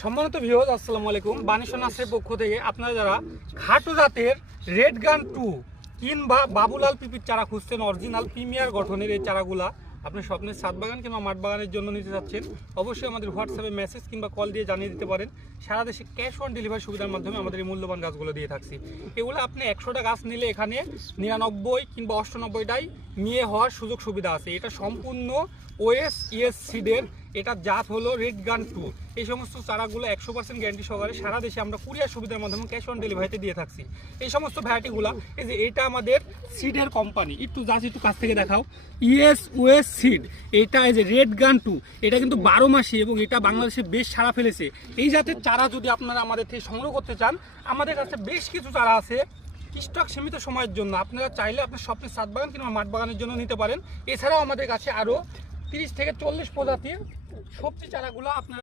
সম্মানিত ভিউয়ার্স, আসসালামু আলাইকুম। বানেশ্বর নার্সারির পক্ষ থেকে আপনারা যারা খাটো জাতের রেড গান 2 কিংবা বাবুলাল পিপির চারা খুঁজছেন, অরিজিনাল প্রিমিয়ার গঠনের এই চারাগুলা আপনি স্বপ্নের ছাদ বাগান কিংবা মাঠ বাগানের জন্য নিতে চাচ্ছেন, অবশ্যই আমাদের হোয়াটসঅ্যাপে মেসেজ কিংবা কল দিয়ে জানিয়ে দিতে পারেন। সারা দেশে ক্যাশ অন ডেলিভারি সুবিধার মাধ্যমে আমাদের এই মূল্যবান গাছগুলো দিয়ে থাকছি। এগুলো আপনি 100টা গাছ নিলে এখানে 99 কিংবা 98টাই নিয়ে হওয়ার সুযোগ সুবিধা আছে। এটা সম্পূর্ণ OS সিডের, এটা জাত হলো রেড গান 2। এই সমস্ত চারাগুলো 100% গ্যারান্টি সহকারে সারা দেশে আমরা কুরিয়ার সুবিধার মাধ্যমে ক্যাশ অন ডেলিভারিতে দিয়ে থাকছি। এই সমস্ত ভ্যারাইটিগুলো, এই যে এটা আমাদের সিডের কোম্পানি, একটু কাছ থেকে দেখাও। OS সিড, এটা এই যে রেড গান 2, এটা কিন্তু 12 মাসি এবং এটা বাংলাদেশে বেশ সাড়া ফেলেছে। এই জাতের চারা যদি আপনারা আমাদের থেকে সংগ্রহ করতে চান, আমাদের কাছে বেশ কিছু চারা আছে স্টক সীমিত সময়ের জন্য। আপনারা চাইলে আপনার স্বপ্নের ছাদ বাগান কিংবা মাঠ বাগানের জন্য নিতে পারেন। এছাড়াও আমাদের কাছে আরও 30 থেকে 40 প্রজাতির সবজি চারাগুলো আপনারা